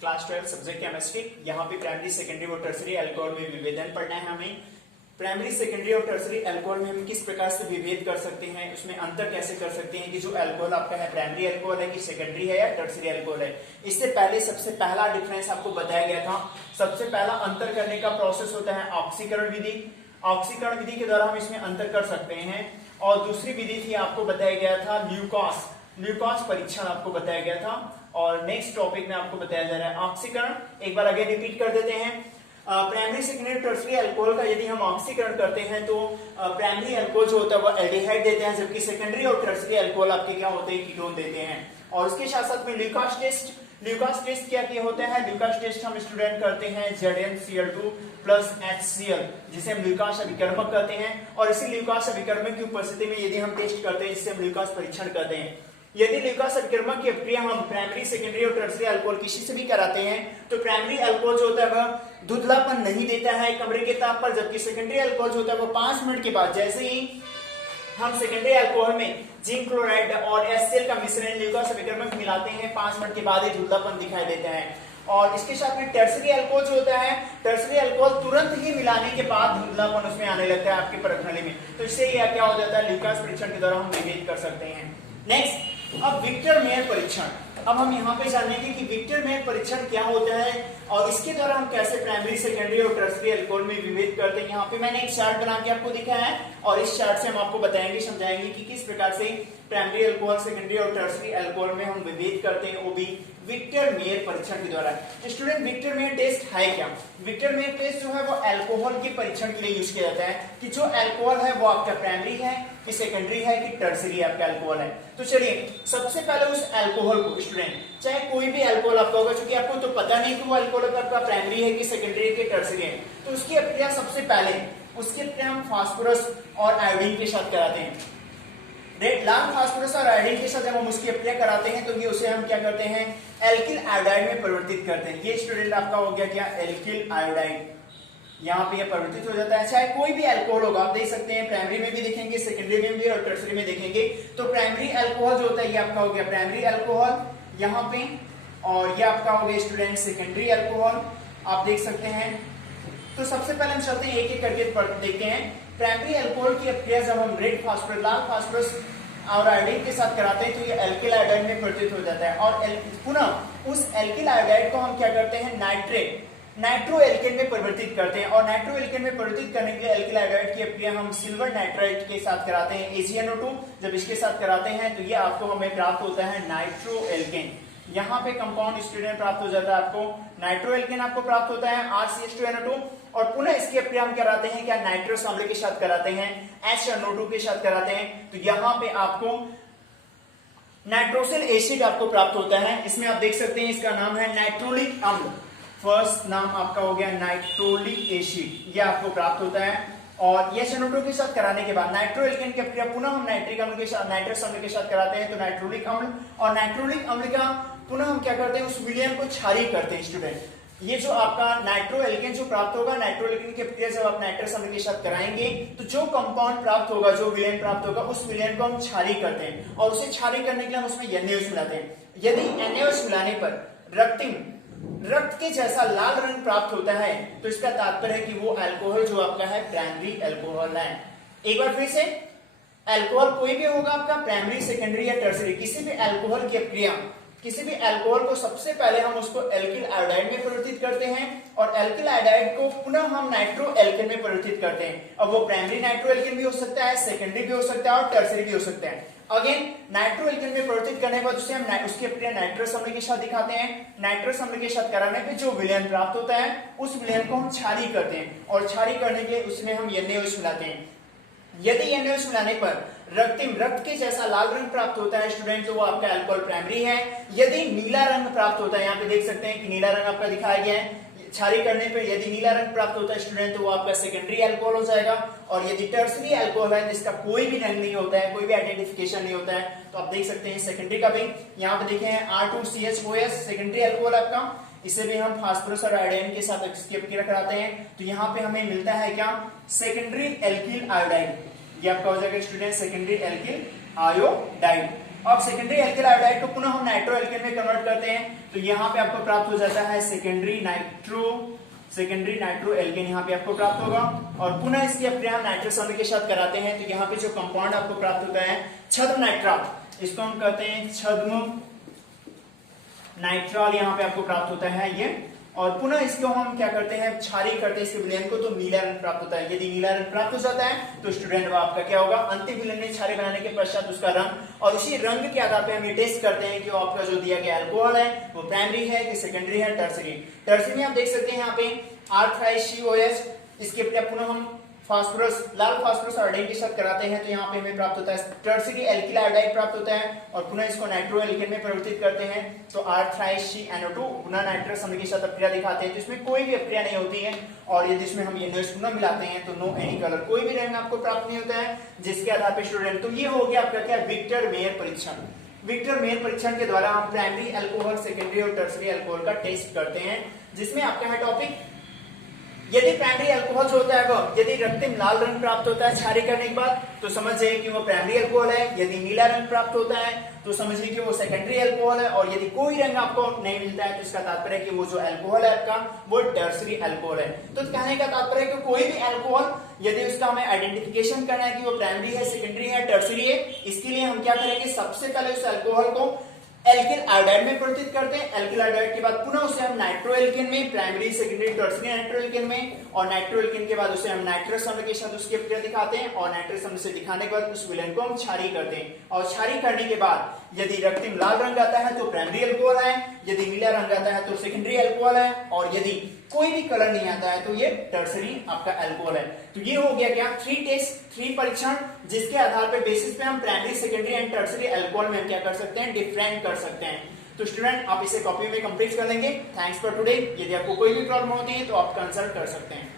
Class 12 subject chemistry. यहाँ पे primary secondary और टर्सरी अल्कोहल में विभेदन पढ़ना है हमें। प्राइमरी सेकेंडरी और टर्सरी अल्कोहल में हम किस प्रकार से विभेद कर सकते हैं, उसमें अंतर कैसे कर सकते हैं कि जो अल्कोहल आपका है प्राइमरी अल्कोहल है कि सेकेंडरी है या टर्सरी अल्कोहल है। इससे पहले सबसे पहला डिफरेंस आपको बताया गया था। सबसे पहला अंतर करने का प्रोसेस होता है ऑक्सीकरण विधि। ऑक्सीकरण विधि के द्वारा हम इसमें अंतर कर सकते हैं। और दूसरी विधि थी आपको बताया गया था ल्यूकास परीक्षण आपको बताया गया था। और नेक्स्ट टॉपिक में आपको बताया जा रहा है ऑक्सीकरण। एक बार आगे रिपीट कर देते हैं। प्राइमरी सेकेंडरी टर्सरी अल्कोहल का यदि हम ऑक्सीकरण करते हैं तो प्राइमरी अल्कोहल जो होता है वो एल्डिहाइड देते हैं, जबकि सेकेंडरी और टर्सरी अल्कोहल आपके क्या होते हैं, कीटोन देते हैं। और उसके साथ साथ में ल्यूकास टेस्ट क्या होता है। ल्यूकास टेस्ट हम स्टूडेंट करते हैं ZnCl2 प्लस HCl, जिसे हम ल्यूकास अभिकर्मक कहते हैं। और इसी ल्यूकास अभिकर्मक की उपस्थिति में यदि हम टेस्ट करते हैं जिसे हम ल्यूकास परीक्षण कहते हैं। यदि ल्यूकास अभिकर्मक की अभिक्रिया हम प्राइमरी सेकेंडरी और टर्सरी अल्कोहल किसी से भी कराते हैं तो प्राइमरी अल्कोहल जो होता है वह धुंधलापन नहीं देता है कमरे के ताप पर, जबकि सेकेंडरी अल्कोहल जो होता है वो 5 मिनट के बाद, जैसे ही हम सेकेंडरी अल्कोहल में जिंक क्लोराइड और HCl का मिश्रण ल्यूकास अभिकर्मक मिलाते हैं 5 मिनट के बाद ही धुंधलापन दिखाई देता है। और इसके साथ में टर्सरी अल्कोहल जो होता है, टर्सरी अल्कोहल तुरंत ही मिलाने के बाद धुंधलापन उसमें आने लगता है आपके परखनली में। तो इससे यह क्या हो जाता है, ल्यूकास परीक्षण के द्वारा हम विभेद कर सकते हैं। नेक्स्ट, अब विक्टर मेयर परीक्षण। अब हम यहाँ पे जानेंगे कि विक्टर मेयर परीक्षण क्या होता है और इसके द्वारा हम कैसे प्राइमरी सेकेंडरी और टर्सरी अल्कोहल में विभेद करते हैं। यहाँ पे मैंने एक चार्ट बना के आपको दिखाया है और इस चार्ट से हम आपको बताएंगे, समझाएंगे कि किस प्रकार से प्राइमरी अल्कोहल, सेकेंडरी और टर्सरी अल्कोहल में हम विभेद करते हैं, वो भी विक्टर मेयर परीक्षण के द्वारा। स्टूडेंट, विक्टर मेयर टेस्ट है क्या? विक्टर मेयर टेस्ट जो है वो अल्कोहल के परीक्षण के लिए यूज किया जाता है कि जो अल्कोहल है वो आपका प्राइमरी है कि सेकेंडरी है कि टर्सरी आपका अल्कोहल है। तो चलिए सबसे पहले उस अल्कोहल को, स्टूडेंट चाहे कोई भी अल्कोहल आपका होगा, क्योंकि आपको तो पता नहीं कि वो अल्कोहल आपका प्राइमरी है कि सेकेंडरी है कि टर्सरी है, तो उसकी अभिक्रिया सबसे पहले उसकी अभिक्रिया हम फास्फोरस और आयोडीन के साथ कराते हैं। लाल फास्फोरस और आयोडीन के साथ जब हम उसकी अभिक्रिया कराते हैं तो ये उसे हम क्या करते हैं, एल्किल आयोडाइड में परिवर्तित करते हैं। ये स्टूडेंट आपका हो गया क्या, एल्किल आयोडाइड। यहाँ पे ये परिवर्तित हो जाता है। चाहे कोई भी अल्कोहल होगा, आप देख सकते हैं प्राइमरी में भी देखेंगे, सेकेंडरी में भी और टर्सरी में देखेंगे। तो प्राइमरी अल्कोहल जो होता है ये आपका हो गया प्राइमरी अल्कोहल यहाँ पे, और ये आपका हो गया स्टूडेंट सेकेंडरी अल्कोहल, आप देख सकते हैं। तो सबसे पहले हम चलते हैं एक एक करके देखते हैं। प्राइमरी अल्कोहल की अभिक्रिया जब हम रेड फास्फोरस, लाल फास्फोरस और आयोडीन के साथ कराते हैं तो ये एल्किल आयोडाइड में परिवर्तित हो जाता है। और पुनः उस एल्किल आयोडाइड को हम क्या करते हैं, नाइट्रो एल्केन में परिवर्तित करते हैं। और नाइट्रो एल्केन में परिवर्तित करने के लिए एल्किल आयोडाइड की अभिक्रिया हम सिल्वर नाइट्राइट के साथ कराते हैं, AgNO2। जब इसके साथ कराते हैं तो ये आपको हमें प्राप्त होता है नाइट्रो एल्केन। यहाँ पे कंपाउंड स्टूडेंट प्राप्त हो जाता है आपको नाइट्रो एल्केन, आपको प्राप्त होता है RCH2NO2। और पुनः इसकी अभिक्रिया हम कराते हैं क्या, नाइट्रस अम्ल के साथ कराते हैं, HNO2 के साथ कराते हैं। तो यहाँ पे आपको नाइट्रोसिल एसिड आपको प्राप्त होता है। इसमें आप देख सकते हैं इसका नाम है नाइट्रोलिक अम्ल। फर्स्ट नाम आपका हो गया नाइट्रोलिक एसिड, ये आपको प्राप्त होता है। और ये HNO2 के साथ कराने के बाद नाइट्रो एल्केन की अभिक्रिया पुनः हम नाइट्रिक अम्ल के साथ, नाइट्रस अम्ल के साथ कराते हैं तो नाइट्रोलिक अम्ल। और नाइट्रोलिक अम्ल का पुनः हम क्या करते हैं, उस विलयन को क्षारीय करते हैं। स्टूडेंट, ये जो आपका नाइट्रो एल्केन जो प्राप्त होगा, नाइट्रो एल्केन की अभिक्रिया जब आप नाइट्रस अम्ल के साथ कराएंगे तो जो कंपाउंड प्राप्त होगा, जो विलयन प्राप्त होगा, उस विलयन को हम क्षारीय करते हैं। और उसे क्षारीय करने के लिए हम उसमें NaOH मिलाते हैं। यदि NaOH मिलाने पर रक्त के जैसा लाल रंग प्राप्त होता है तो इसका तात्पर्य है कि वो अल्कोहल जो आपका है प्राइमरी अल्कोहल है। एक बार फिर से, अल्कोहल कोई भी होगा आपका प्राइमरी, सेकेंडरी या टर्सरी, किसी भी अल्कोहल की अभिक्रिया, किसी भी अल्कोहल को सबसे पहले हम उसको एल्किल आयोडाइड में परिवर्तित करते हैं और एल्किल आयोडाइड को पुनः हम नाइट्रो एल्केन में परिवर्तित करते हैं। अब वो प्राइमरी नाइट्रो एल्केन भी हो सकता है, सेकेंडरी भी हो सकता है और टर्सरी भी हो सकता है। अगेन नाइट्रो एल्केन में परिवर्तित करने के बाद उसे हम उसकी अभिक्रिया नाइट्रस अम्ल के साथ दिखाते हैं। नाइट्रस अम्ल के साथ कराने पे जो विलयन प्राप्त होता है उस विलयन को हम क्षारीय करते हैं और क्षारीय करने के उसमें हम NaOH मिलाते हैं। यदि NaOH मिलाने पर रक्त के जैसा लाल रंग प्राप्त होता है स्टूडेंट तो वो आपका अल्कोहल प्राइमरी है। यदि नीला रंग प्राप्त होता है, यहाँ पे देख सकते हैं कि नीला रंग आपका दिखाया गया है, क्षारीय करने पे यदि नीला रंग प्राप्त होता है स्टूडेंट तो वो आपका सेकेंडरी अल्कोहल हो जाएगा। और यदि टर्सरी अल्कोहल है जिसका कोई भी रंग नहीं होता है, कोई भी आइडेंटिफिकेशन नहीं होता है, तो आप देख सकते हैं सेकेंडरी का भी यहाँ पे देखे हैं R2CHOS सेकेंडरी अल्कोहल आपका। इसे भी हम फास्फोरस और आयोडीन के साथ इसकी अभिक्रिया कराते हैं तो यहाँ पे हमें मिलता है क्या, सेकेंडरी एल्किल आयोडाइड। ये आपका हो जाएगा स्टूडेंट सेकेंडरी एल्किल आयोडाइड। और सेकेंडरी एल्किल आयोडाइड को पुनः हम नाइट्रो एल्केन में कन्वर्ट करते हैं, तो यहाँ पे आपको प्राप्त हो जाता है सेकेंडरी नाइट्रो एल्केन यहाँ पे आपको प्राप्त होगा। और पुनः इसकी अपक्रिया हम नाइट्रस अम्ल के साथ कराते हैं, तो यहाँ पे जो कंपाउंड आपको प्राप्त होता है छद्म नाइट्राल, इसको हम कहते हैं छद्म नाइट्राल, यहाँ पे आपको प्राप्त होता है ये। और पुनः इसको हम क्या करते हैं, क्षारीय करते हैं इसके विलयन को, तो नीला रंग प्राप्त होता है। यदि नीला रंग प्राप्त हो जाता है तो स्टूडेंट आपका क्या होगा, अंतिम विलयन में क्षारीय बनाने के पश्चात उसका रंग, और उसी रंग के आधार पे हम ये टेस्ट करते हैं कि आपका जो दिया गया अल्कोहल है वो प्राइमरी है कि सेकेंडरी है, टर्सरी। टर्सरी में आप देख सकते हैं यहाँ पे R3COH, इसके पुनः हम फास्फोरस, लाल फास्फोरस आयोडीन के साथ कराते हैं, तो यहाँ पे हमें प्राप्त होता है टर्सरी एल्किल आयोडाइड प्राप्त होता है। और पुनः इसको नाइट्रो एल्केन में परिवर्तित करते हैं, तो R3CNO2 गुना नाइट्रस अम्ल के साथ अपक्रिया दिखाते हैं, तो इसमें कोई भी अपक्रिया नहीं होती है। और यदि इसमें हम ये NOH पुनः मिलाते हैं तो नो एनी कलर, कोई भी रंग आपको प्राप्त नहीं होता है, जिसके आधार पर स्टूडेंट, तो ये हो गया आपका क्या, विक्टर मेयर परीक्षण। विक्टर मेयर परीक्षण के द्वारा हम प्राइमरी अल्कोहल, सेकेंडरी और टर्सरी अल्कोहल का टेस्ट करते हैं, जिसमें आपका है टॉपिक, यदि प्राइमरी अल्कोहल जो होता है वो यदि रक्तिम लाल रंग प्राप्त होता है क्षारीय करने के बाद, तो समझ जाइए कि वो प्राइमरी अल्कोहल है। यदि नीला रंग प्राप्त होता है तो समझिए कि वो सेकेंडरी अल्कोहल है। और यदि कोई रंग आपको नहीं मिलता है तो इसका तात्पर्य है कि वो जो अल्कोहल है आपका वो टर्सरी अल्कोहल है। तो कहने का तात्पर्य है कि कोई भी अल्कोहल यदि उसका हमें आइडेंटिफिकेशन करना है कि वो प्राइमरी है, सेकेंडरी है, टर्सरी है, इसके लिए हम क्या करेंगे, सबसे पहले उस अल्कोहल को एल्किल आयोडाइड में परिवर्तित करते हैं। एल्किल आयोडाइड के बाद पुनः उसे हम नाइट्रो एल्केन में, primary, secondary, tertiary nitro alkene में, और नाइट्रो एल्केन के बाद उसे हम नाइट्रस अम्ल के साथ उसकी अपक्रिया दिखाते हैं, और नाइट्रस अम्ल से दिखाने के बाद उस विलयन को हम क्षारीय करते हैं। और क्षारीय करने के बाद यदि रक्तिम लाल रंग आता है तो प्राइमरी अल्कोहल है, यदि नीला रंग आता है तो सेकेंडरी अल्कोहल है, और यदि कोई भी कलर नहीं आता है तो ये टर्सरी आपका अल्कोहल है। तो ये हो गया क्या, 3 टेस्ट, 3 परीक्षण, जिसके आधार पे बेसिस पे हम primary, secondary and tertiary alcohol में क्या कर सकते हैं, डिफरेंट कर सकते हैं। तो स्टूडेंट आप इसे कॉपी में कंप्लीट कर लेंगे। Thanks for today. यदि आपको कोई भी प्रॉब्लम होती है तो आप कंसल्ट कर सकते हैं।